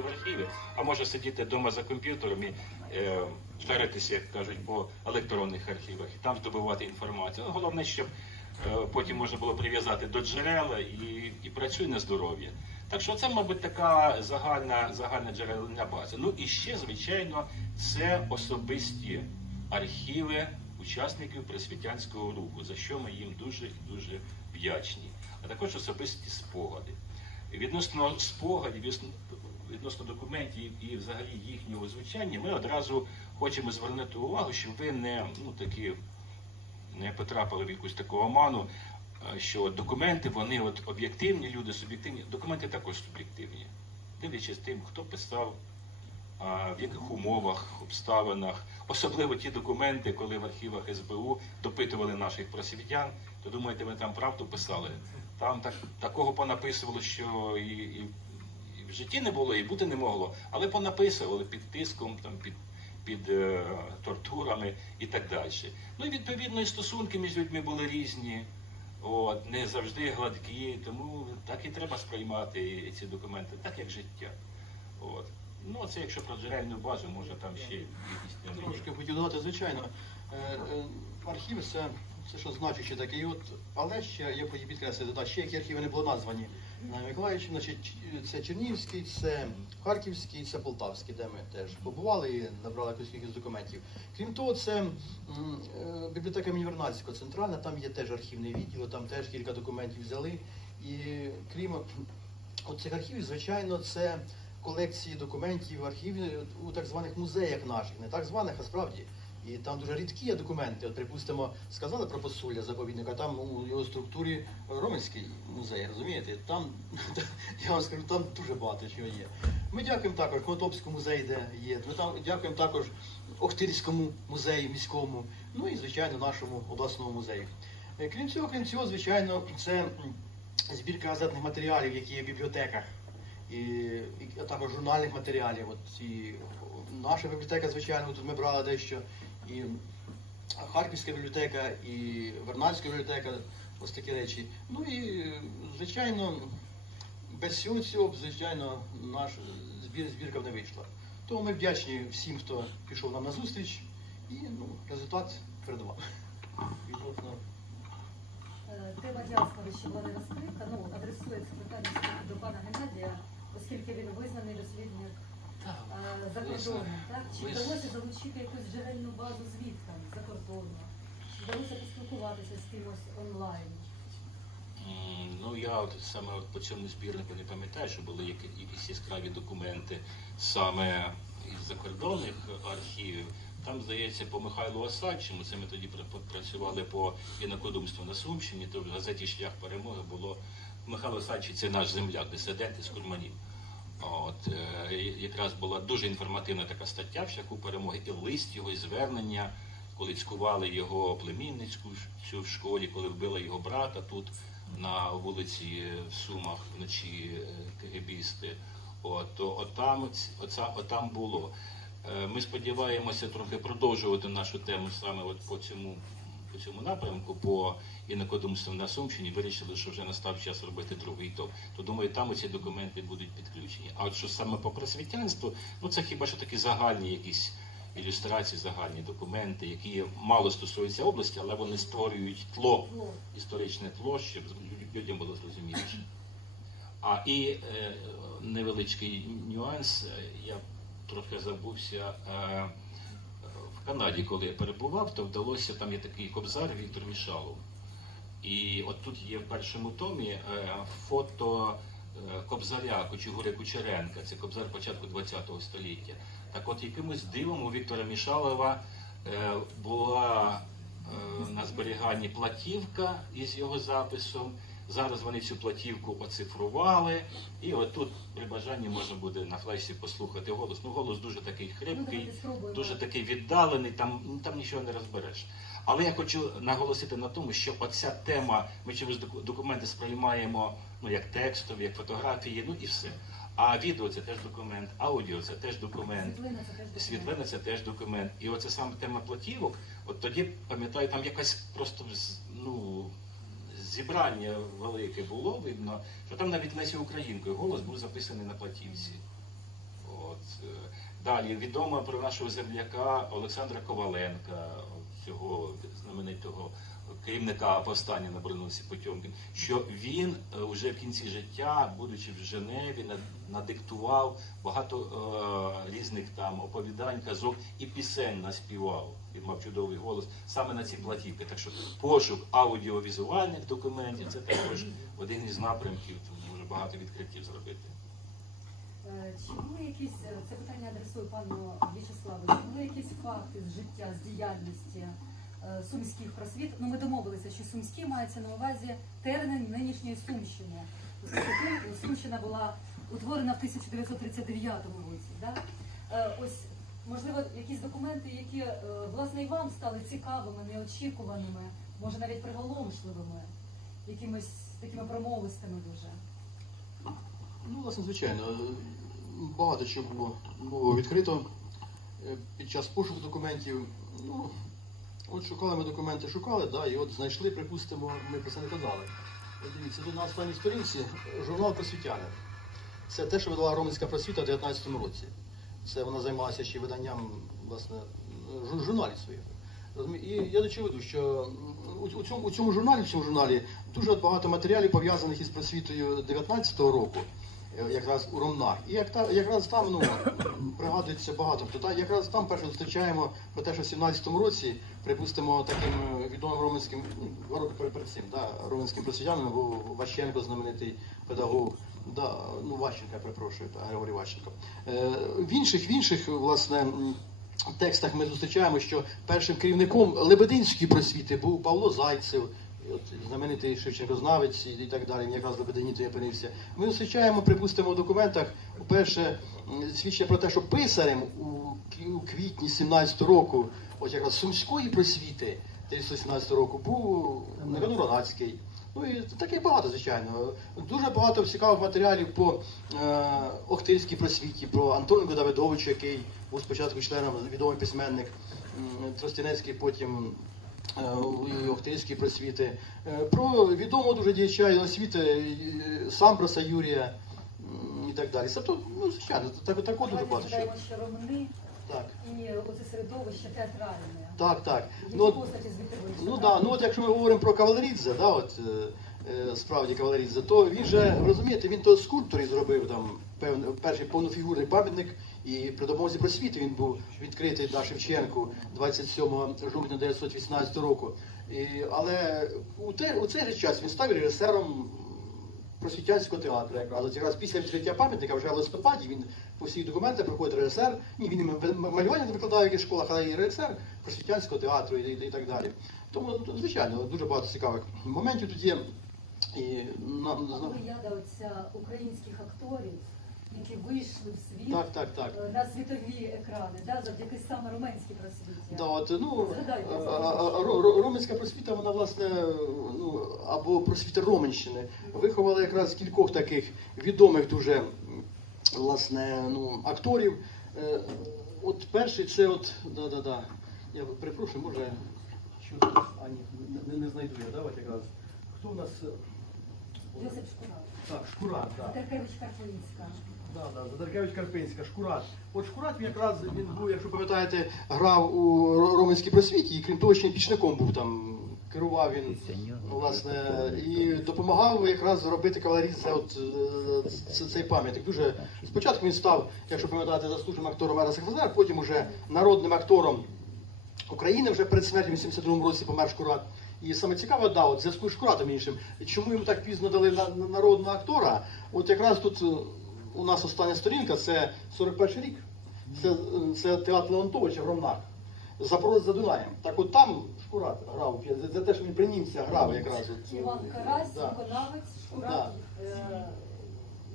в архіви, а може сидіти вдома за комп'ютером і е, шаритися, як кажуть, по електронних архівах і там здобувати інформацію. Ну, Головне, щоб е, потім можна було прив'язати до джерела і, і працює на здоров'я. Так що це, мабуть, така загальна, загальна джерельна база. Ну і ще, звичайно, це особисті архіви учасників просвітянського руху, за що ми їм дуже і дуже вдячні. А також особисті спогади. Відносно спогадів, відносно- документів і взагалі їхнього звучання, ми одразу хочемо звернути увагу, щоб ви не ну такі не потрапили в якусь таку оману, е, що документи вони от об'єктивні, люди суб'єктивні. Документи також суб'єктивні. Дивлячись тим, хто писав, в яких умовах, обставинах, особливо ті документи, коли в архівах СБУ допитували наших просвітян, то думаєте, ви там правду писали? Там так, такого понаписувало, що і, і в житті не було, і бути не могло, але понаписували під тиском, там, під, під е, тортурами і так далі. Ну і відповідно і стосунки між людьми були різні. От, не завжди гладкі, тому так і треба сприймати ці документи, так як життя. От. Ну, це якщо про джерельну базу, може там ще якісь. Трошки хотів додати, звичайно. Е, е, Архіви це, це що значуще таке. І от, але ще я да, ще які архіви не були названі на Миколаївичі, значить, це Чернігівський, це Харківський, це Полтавський, де ми теж побували і набрали кількість документів. Крім того, це е, бібліотека Мінівернальського центральна, там є теж архівний відділ, там теж кілька документів взяли. І крім цих архівів, звичайно, це колекції документів, архівів у так званих музеях наших, не так званих, а справді. І там дуже рідкі є документи. От, припустимо, сказали про посулля заповідника, там у його структурі Роменський музей, розумієте? Там, я вам скажу, там дуже багато чого є. Ми дякуємо також Конотопському музею, де є. Ми там дякуємо також Охтирському музею міському, ну і, звичайно, нашому обласному музею. Е, Крім цього, крім цього, звичайно, це збірка газетних матеріалів, які є в бібліотеках і, і а також журнальних матеріалів. От і наша бібліотека, звичайно, тут ми брали дещо. І Харківська бібліотека, і Вернадська бібліотека, ось такі речі. Ну і, звичайно, без всього цього, звичайно, наш збір, збірка не вийшла. Тому ми вдячні всім, хто пішов нам на зустріч, і ну, результат перед вами. Е, Тема діаспори була не розкрита, ну, адресується питання до пана Геннадія, оскільки він визнаний дослідник за кордоном. Так? Чи вдалося залучити якусь джерельну базу звідкам за кордону? Чи вдалося поспілкуватися з кимось онлайн? Ну я от саме от по цьому збірнику не пам'ятаю, що були якісь яскраві документи саме із закордонних архівів. Там, здається, по Михайлу Осадчому, це ми тоді пр- працювали по інакодумству на Сумщині, то в газеті Шлях перемоги було Михайло Осадчий це наш земляк, дисидент із Курманів. От е, якраз була дуже інформативна така стаття в шляху перемоги, і лист його, і звернення, коли цькували його племінницьку цю в школі, коли вбили його брата тут на вулиці е, в Сумах вночі е, КГБісти. От, то отам, оця, отам було. Ми сподіваємося трохи продовжувати нашу тему саме от по цьому по цьому напрямку, по інакодумству на Сумщині, вирішили, що вже настав час робити другий топ. То думаю, там ці документи будуть підключені. А от що саме по просвітянству, ну це хіба що такі загальні якісь ілюстрації, загальні документи, які мало стосуються області, але вони створюють тло, історичне тло, щоб людям було зрозуміліше. А і е, невеличкий нюанс, е, я трохи забувся. Е, Канаді, коли я перебував, то вдалося, там є такий кобзар Віктор Мішалов. І от тут є в першому томі е, фото е, кобзаря Кочугури Кучеренка, це кобзар початку ХХ століття. Так от якимось дивом у Віктора Мішалова е, була на зберіганні платівка із його записом. Зараз вони цю платівку оцифрували, і отут при бажанні можна буде на флешці послухати голос. Ну, голос дуже такий ну, хрипкий, дуже такий віддалений, там, ну, там нічого не розбереш. Але я хочу наголосити на тому, що оця тема, ми через документи сприймаємо ну, як текстові, як фотографії, ну і все. А відео це теж документ, аудіо це теж документ. Світлина це теж документ. І оце саме тема платівок. От тоді пам'ятаю, там якась просто ну, зібрання велике було, видно, що там навіть Лесі Українкою голос був записаний на платівці. От. Е, далі відомо про нашого земляка Олександра Коваленка, цього знаменитого керівника повстання на Броносі Потьомкін, що він е, вже в кінці життя, будучи в Женеві, надиктував багато е, різних там оповідань, казок і пісень наспівав. Він мав чудовий голос саме на ці платівки. Так що пошук аудіовізуальних документів це також один із напрямків, тому може багато відкриттів зробити. Е, були якісь, е, це питання адресую пану В'ячеславу, були якісь факти з життя, з діяльності е, сумських просвіт? Ну, ми домовилися, що сумські мається на увазі термін нинішньої Сумщини. Сумщина була утворена в 1939 році. Да? Е, Ось, можливо, якісь документи, які, е, власне, і вам стали цікавими, неочікуваними, може навіть приголомшливими, якимись такими промовистими дуже. Ну, власне, звичайно, багато чого було, було відкрито е, під час пошуку документів. Ну, от шукали ми документи, шукали, да, і от знайшли, припустимо, ми про це не казали. От Дивіться, тут на останній сторінці журнал просвітянин. Це те, що видала Романська просвіта в 19-му році. Це вона займалася ще виданням власне, журналів своїх. І я до чого веду, що у, цьому, у цьому журналі, в цьому журналі дуже багато матеріалів пов'язаних із просвітою 19-го року, якраз у Ромнах. І як та, якраз там ну, пригадується багато хто. Та, якраз там перше зустрічаємо про те, що в 17-му році, припустимо, таким е, відомим романським, ну, перед да, романським просвітянином був Ващенко, знаменитий педагог. Да, ну, Ващенко, я перепрошую, Григорій Ващенко. Е, в інших, в інших, власне, текстах ми зустрічаємо, що першим керівником Лебединської просвіти був Павло Зайцев, от, знаменитий Шевченкознавець і, так далі. Він якраз в Лебедині то я опинився. Ми зустрічаємо, припустимо, в документах, по-перше, свідчення про те, що писарем у, квітні 17 року, от якраз Сумської просвіти 1917 року, був Никанор Ронацький. Ну і таке багато, звичайно. Дуже багато цікавих матеріалів по е, Охтирській просвіті, про Антоненко Давидовича, який був спочатку членом, відомий письменник Тростянецький, потім і Охтирській просвіти. Е, про відомого дуже діяча і освіти е, Самброса Юрія і так далі. Тобто, ну, звичайно, так, так, такого дуже багато. що- Так, і оце середовище театральне. так, так. Які Ну, постаті звідти? Ну да, ну от якщо ми говоримо про Кавалерідзе, да, от, е, е, справді Кавалерідзе, то він же, розумієте, він то скульптор і зробив там певний, перший повнофігурний пам'ятник, і при допомозі просвіти він був відкритий да, Шевченку 27 жовтня 1918 року. І, але у, те, у цей же час він став режисером просвітянського театру якраз. Якраз після відкриття пам'ятника вже в листопаді він по всіх документах проходить режисер. Ні, він малювання не викладає в яких школах, але і режисер просвітянського театру і, і, і так далі. Тому, ну, звичайно, дуже багато цікавих моментів тут є. І нам А ви яда оця українських акторів, які вийшли в світ так, так, так. е, на світові екрани, да, завдяки саме румунській просвіті. Да, от, ну, Згадайте, а- а- а- ро- ро- Роменська просвіта, вона власне, ну, або просвіта Роменщини, виховала якраз кількох таких відомих дуже власне, ну, акторів. Е, От перший це от, да, да, да. Я перепрошую, може, що тут, а ні, не, не знайду я, да, от якраз. Хто у нас? е, Йосип Шкурак, Так, Шкурат, так. Теркевич Карпинська. Да, да, Задаркевич Карпинська, Шкурат. От Шкурат він якраз він був, якщо пам'ятаєте, грав у Ро- Роменській просвіті, і крім того, ще й пічником був там. Керував він власне і допомагав якраз робити кавалерійця от е, ц- цей пам'ятник. Дуже спочатку він став, якщо пам'ятаєте, заслуженим актором РСФСР, потім уже народним актором України вже перед смертю в 82 році помер Шкурат. І саме цікаво, да, от зв'язку з Шкуратом іншим, чому йому так пізно дали на, на народного актора? От якраз тут е, у нас остання сторінка, це 41 рік. Це, е, це театр Леонтовича в Ромнах. За Дунаєм. Так от там Шкурат грав, за, те, що він при німця грав якраз. Іван Карась, виконавець, Шкурак. Да. е,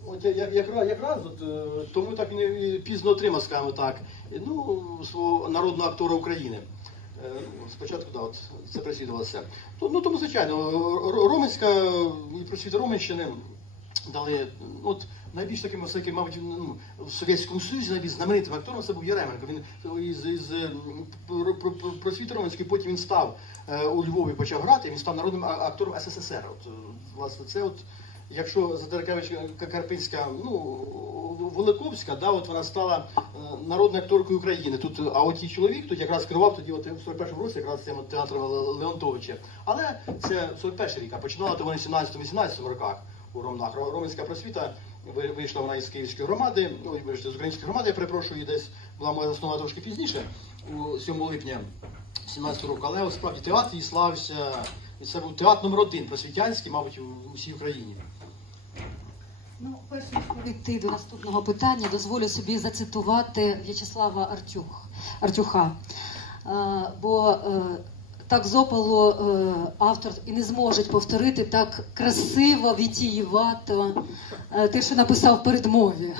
От якраз, якраз от, е, тому так він пізно отримав, скажімо так, ну, свого народного актора України. Е, Спочатку, да, от, це присвідувалося. Ну, тому, звичайно, Ро- Роменська і просвіта Роменщини дали, от, найбільш таким, таким, мабуть, ну, в Совєтському Союзі найбільш знаменитим актором це був Яременко. Він із, із е, про- про- про- просвіти потім він став е, у Львові, почав грати, він став народним актором СССР. От, е, власне, це от Якщо Задеркевич Карпинська, ну Великовська, да, от вона стала народною акторкою України. Тут, а от її чоловік тут якраз керував тоді, от, в 41-му році, якраз цим театром Леонтовича. Але це 41 рік, а починала то вони в 17-18 роках у Ромнах. Ро- Роменська просвіта вийшла вона із Київської громади, і вибачте, з української громади, я перепрошую, десь була моя основа трошки пізніше, у 7 липня 17 року. Але справді театр її славився. Це був театр номер один просвітянський, мабуть, у всій Україні. Ну, перш ніж перейти до наступного питання, дозволю собі зацитувати В'ячеслава Артюх, Артюха. Е, бо е, так з опалу е, автор і не зможуть повторити так красиво, вітієвато е, те, що написав в передмові.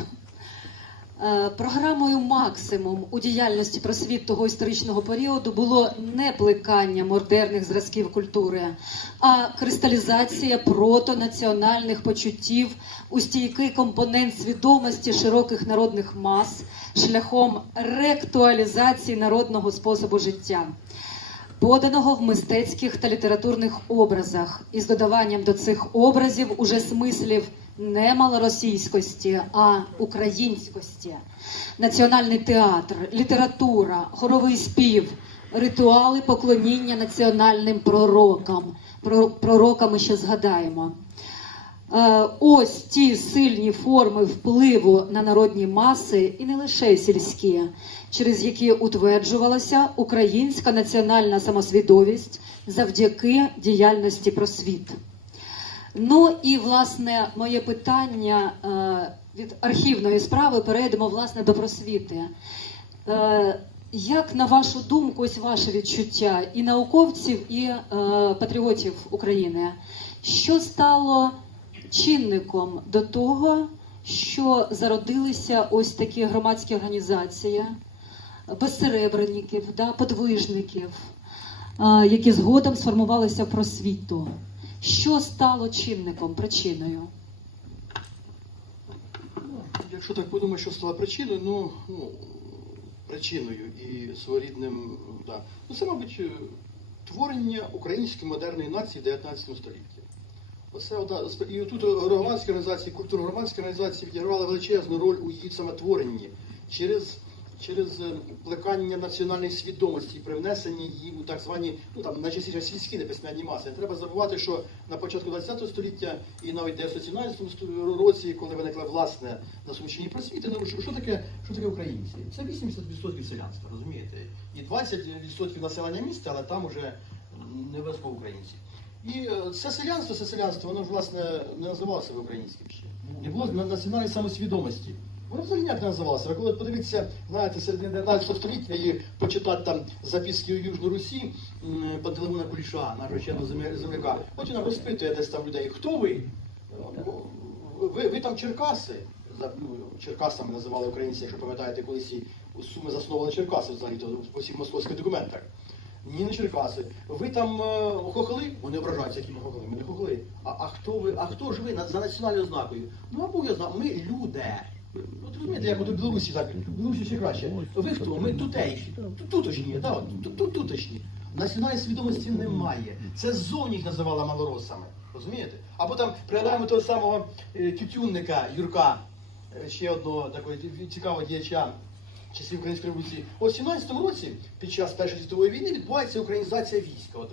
Е, Програмою максимум у діяльності просвіт того історичного періоду було не плекання модерних зразків культури, а кристалізація протонаціональних почуттів у стійкий компонент свідомості широких народних мас шляхом ректуалізації народного способу життя, поданого в мистецьких та літературних образах, із додаванням до цих образів уже смислів не малоросійськості, а українськості, національний театр, література, хоровий спів, ритуали поклоніння національним пророкам. пророками, що згадаємо. Е, Ось ті сильні форми впливу на народні маси, і не лише сільські, через які утверджувалася українська національна самосвідомість завдяки діяльності просвіт. Ну і власне моє питання е, від архівної справи перейдемо власне до просвіти. Е, Як на вашу думку, ось ваше відчуття і науковців, і патріотів України, що стало чинником до того, що зародилися ось такі громадські організації, безсеребреників, да, подвижників, які згодом сформувалися в просвіту? Що стало чинником, причиною? Ну, Якщо так подумати, що стало причиною, ну, ну причиною і своєрідним, да. ну це, мабуть, е, творення української модерної нації в 19 столітті. Оце одна і тут громадські організації, культурно-громадські організації відігравали величезну роль у її самотворенні через, через е, плекання національної свідомості і привнесення її у так звані, ну там найчастіше сільські неписьменні маси. Не треба забувати, що на початку 20 століття і навіть в 1917 сто- році, коли виникла власне на Сумщині просвіти, ну що, таке, що таке українці? Це 80% селянства, розумієте? І 20% населення міста, але там уже не обов'язково українці. І е, це селянство, це селянство, воно ж власне не називало себе українським ще. Не було на- національної самосвідомості. Воно взагалі ніяк не називалося. Ви коли подивитися, знаєте, середини 19 століття і почитати там записки у Южній Русі Пантелеймона Куліша, нашого чинного земляка, потім нам розпитує десь там людей, хто ви? Ну, Ви, ви там Черкаси, ну, Черкасами називали українці, якщо пам'ятаєте, колись і Суми засновували Черкаси взагалі по всіх московських документах. Ні, не Черкаси. Ви там е, хохли? Вони ображаються, які ми хохли. Ми не хохли. А, а хто ви? А хто ж ви на- за національною ознакою? Ну, або я знаю, ми люди. От розумієте, як от Білорусі так, в Білорусі ще краще. Ви хто? Ми тутейші. Тут- Тутошні, так, тут- тут тутошні. Національної свідомості немає. Це ззовні їх називала малоросами. Розумієте? Або там пригадаємо того самого е, тютюнника Юрка, е, ще одного такого цікавого діяча часів української революції. От в 17-му році, під час Першої світової війни, відбувається українізація війська. От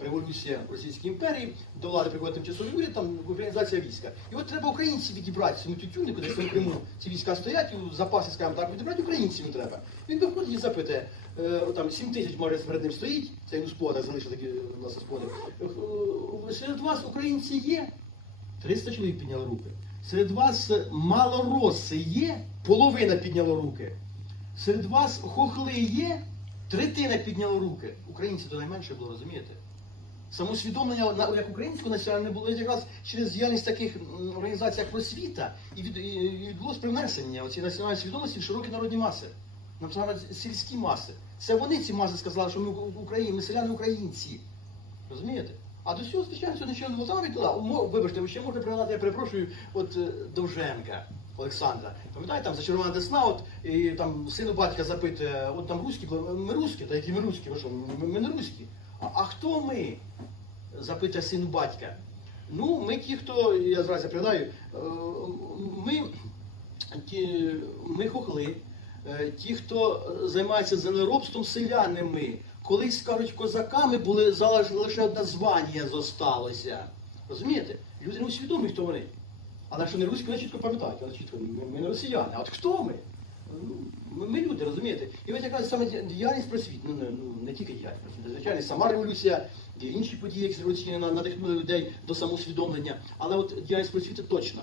революція в Російській імперії, до влади приходить тимчасовий уряд, там українізація війська. І от треба українців відібрати цьому тютюннику, десь в Криму ці війська стоять, у запаси, скажімо так, відібрати українців треба. Він виходить і запитує, е, там 7 тисяч може перед ним стоїть, цей господар, залишив такі у нас господар. Е, Серед вас українці є? 300 чоловік підняли руки. Серед вас малороси є, половина підняла руки. Серед вас хохли є, третина підняла руки. Українці то найменше було, розумієте? Самосвідомлення як українського національне було якраз через діяльність таких організацій, як просвіта, і, від, і, і привнесення цієї національної свідомості в широкі народні маси, національно сільські маси. Це вони ці маси сказали, що ми Україні, ми селяни українці. Розумієте? А до цього, звичайно, цього нічого не було. Навіть вибачте, ви ще можете пригадати, я перепрошую, от е, Довженка. Олександра, пам'ятаєте, там зачарована десна, от і там сину батька запитує, от там русські, ми русські, та які ми русські, ви що, ми, ми не русські. А, а хто ми? запитує сину батька. Ну, ми ті, хто, я зразу пригадаю, е, ми, ті, ми хохли, е, ті, хто займається землеробством, селяни ми. Колись, кажуть, козаками були залиш лише одне звання зосталося. Розумієте? Люди не усвідомлюють, хто вони. Але якщо не руські, вони чітко пам'ятають, вони чітко, ми, не росіяни. А от хто ми? Ну, Ми, ми люди, розумієте? І ось якраз саме діяльність просвіт, ну, не, ну не тільки діяльність просвіт, звичайно, сама революція, і інші події, які революційні надихнули людей до самоусвідомлення. Але от діяльність просвіти точна.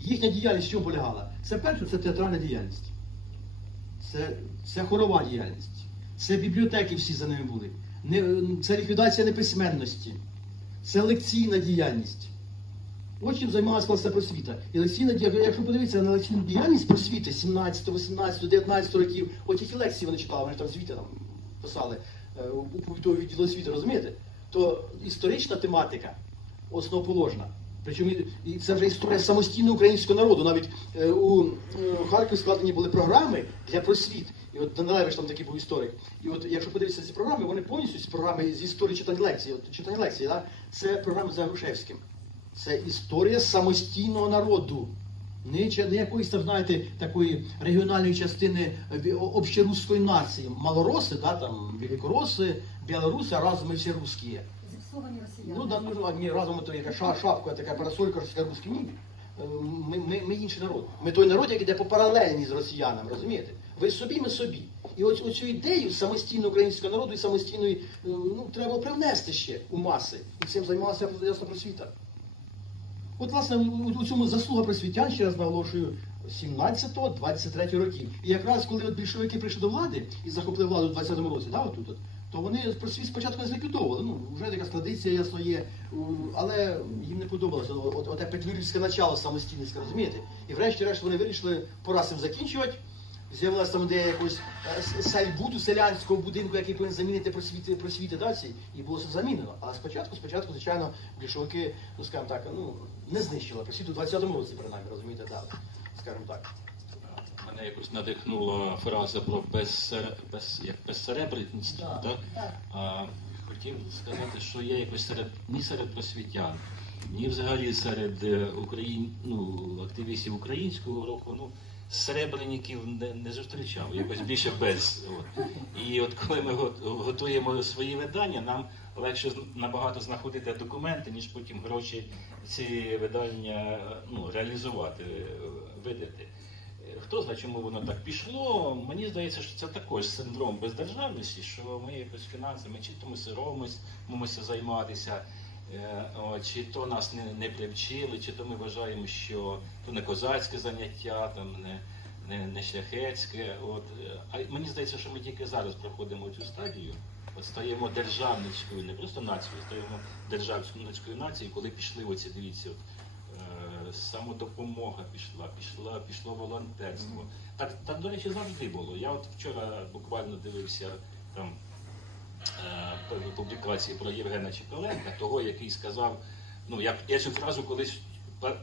Їхня діяльність в чому полягала? Це перше, це театральна діяльність. Це, це хорова діяльність. Це бібліотеки всі за ними були. Не, це ліквідація неписьменності. Це лекційна діяльність. От чим займалася класна просвіта. І лекційна якщо подивитися на лекційну діяльність просвіти 17, 18, 19 років, от які лекції вони читали, вони там звіти там писали е, у повітові відділу освіти, розумієте? То історична тематика основоположна. Причому і- це вже історія самостійного українського народу. Навіть е, у е, Харкові складені були програми для просвіт. І от Данилевич там такий був історик. І от якщо подивитися ці програми, вони повністю ці програми з історії читань лекцій. От читань лекцій, да? це програми за Грушевським. Це історія самостійного народу. Не, не якоїсь там, знаєте, такої регіональної частини е, общеруської нації. Малороси, да, там, великороси, білоруси, а разом ми всі русські. Зіпсовані росіяни. Ну, да, ну, ні, разом то яка ша, шапка, така парасолька, російська русські ні. Е, Ми, ми, ми інший народ. Ми той народ, який йде по паралельній з росіянами, розумієте? Ви собі, ми собі. І ось оцю ідею самостійного українського народу і самостійної, е, ну, треба привнести ще у маси. І цим займалася ясна просвіта. От, власне, у, цьому заслуга просвітян, ще раз наголошую, 17-23 років. І якраз коли от більшовики прийшли до влади і захопили владу у 20-му році, да, отут, от, то вони просвіт спочатку не зліквідовували. Ну, вже така традиція ясно є, але їм не подобалося. От, от, оте петлюрівське начало самостійницьке, розумієте? І врешті-решт вони вирішили пора цим закінчувати. З'явилася там ідея якогось е, селянського будинку, який повинен замінити просвіти, просвіти даці, і було це замінено. Але спочатку, спочатку, звичайно, більшовики, ну скажімо так, ну не знищили просвіту в 20-му році, принаймні, розумієте, дали, скажімо так. Мене якось надихнула фраза про безсер... без... як Да. так? Так. А, хотів сказати, що я якось серед ні серед просвітян, ні взагалі серед е, україн... ну, активістів українського руху, ну, серебряників не, не зустрічав, якось більше без. От. І от коли ми готуємо свої видання, нам легше набагато знаходити документи, ніж потім гроші ці видання ну, реалізувати, е, видати. Хто знає, чому воно так пішло? Мені здається, що це також синдром бездержавності, що ми якось фінансами, чи то ми соромимося займатися, чи то нас не, не привчили, чи то ми вважаємо, що то не козацьке заняття, там не, не, не шляхетське. От. е, А мені здається, що ми тільки зараз проходимо цю стадію. От стаємо державницькою, не просто нацією, стаємо державницькою нацією, коли пішли оці, дивіться, от, е, самодопомога пішла, пішла, пішло волонтерство. Так, так, до речі, завжди було. Я от вчора буквально дивився там е, публікації про Євгена Чепеленка, того, який сказав, ну я, я цю фразу колись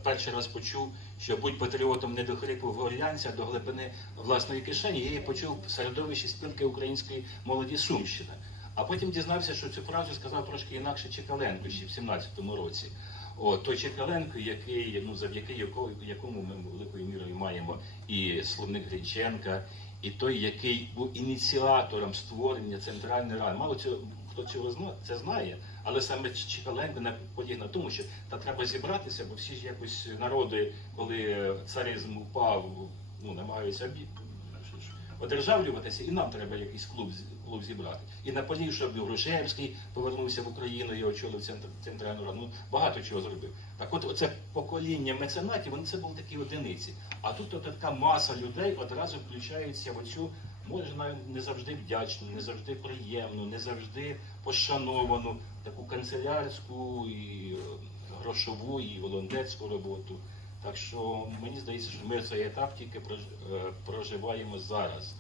перший раз почув, що будь патріотом не до хрипу в горлянця, до глибини власної кишені. Я її почув в середовищі спілки української молоді Сумщина. А потім дізнався, що цю фразу сказав трошки інакше Чекаленко ще в 17-му році. О, той Чекаленко, який, ну, завдяки якому, ми великою мірою маємо і словник Гринченка, і той, який був ініціатором створення центральної ради. Мало цього, хто цього це знає, але саме Чікаленко Чекаленко на подіг на тому, що та треба зібратися, бо всі ж якось народи, коли царизм упав, ну, намагаються одержавлюватися, і нам треба якийсь клуб, клуб зібрати. І щоб Грушевський повернувся в Україну і очолив центр, центральну раду. Ну, багато чого зробив. Так от це покоління меценатів, вони це були такі одиниці. А тут от така маса людей одразу включається в оцю, може навіть не завжди вдячну, не завжди приємну, не завжди пошановану, таку канцелярську і е, грошову, і волонтерську роботу. Так що мені здається, що ми цей етап тільки е, проживаємо зараз.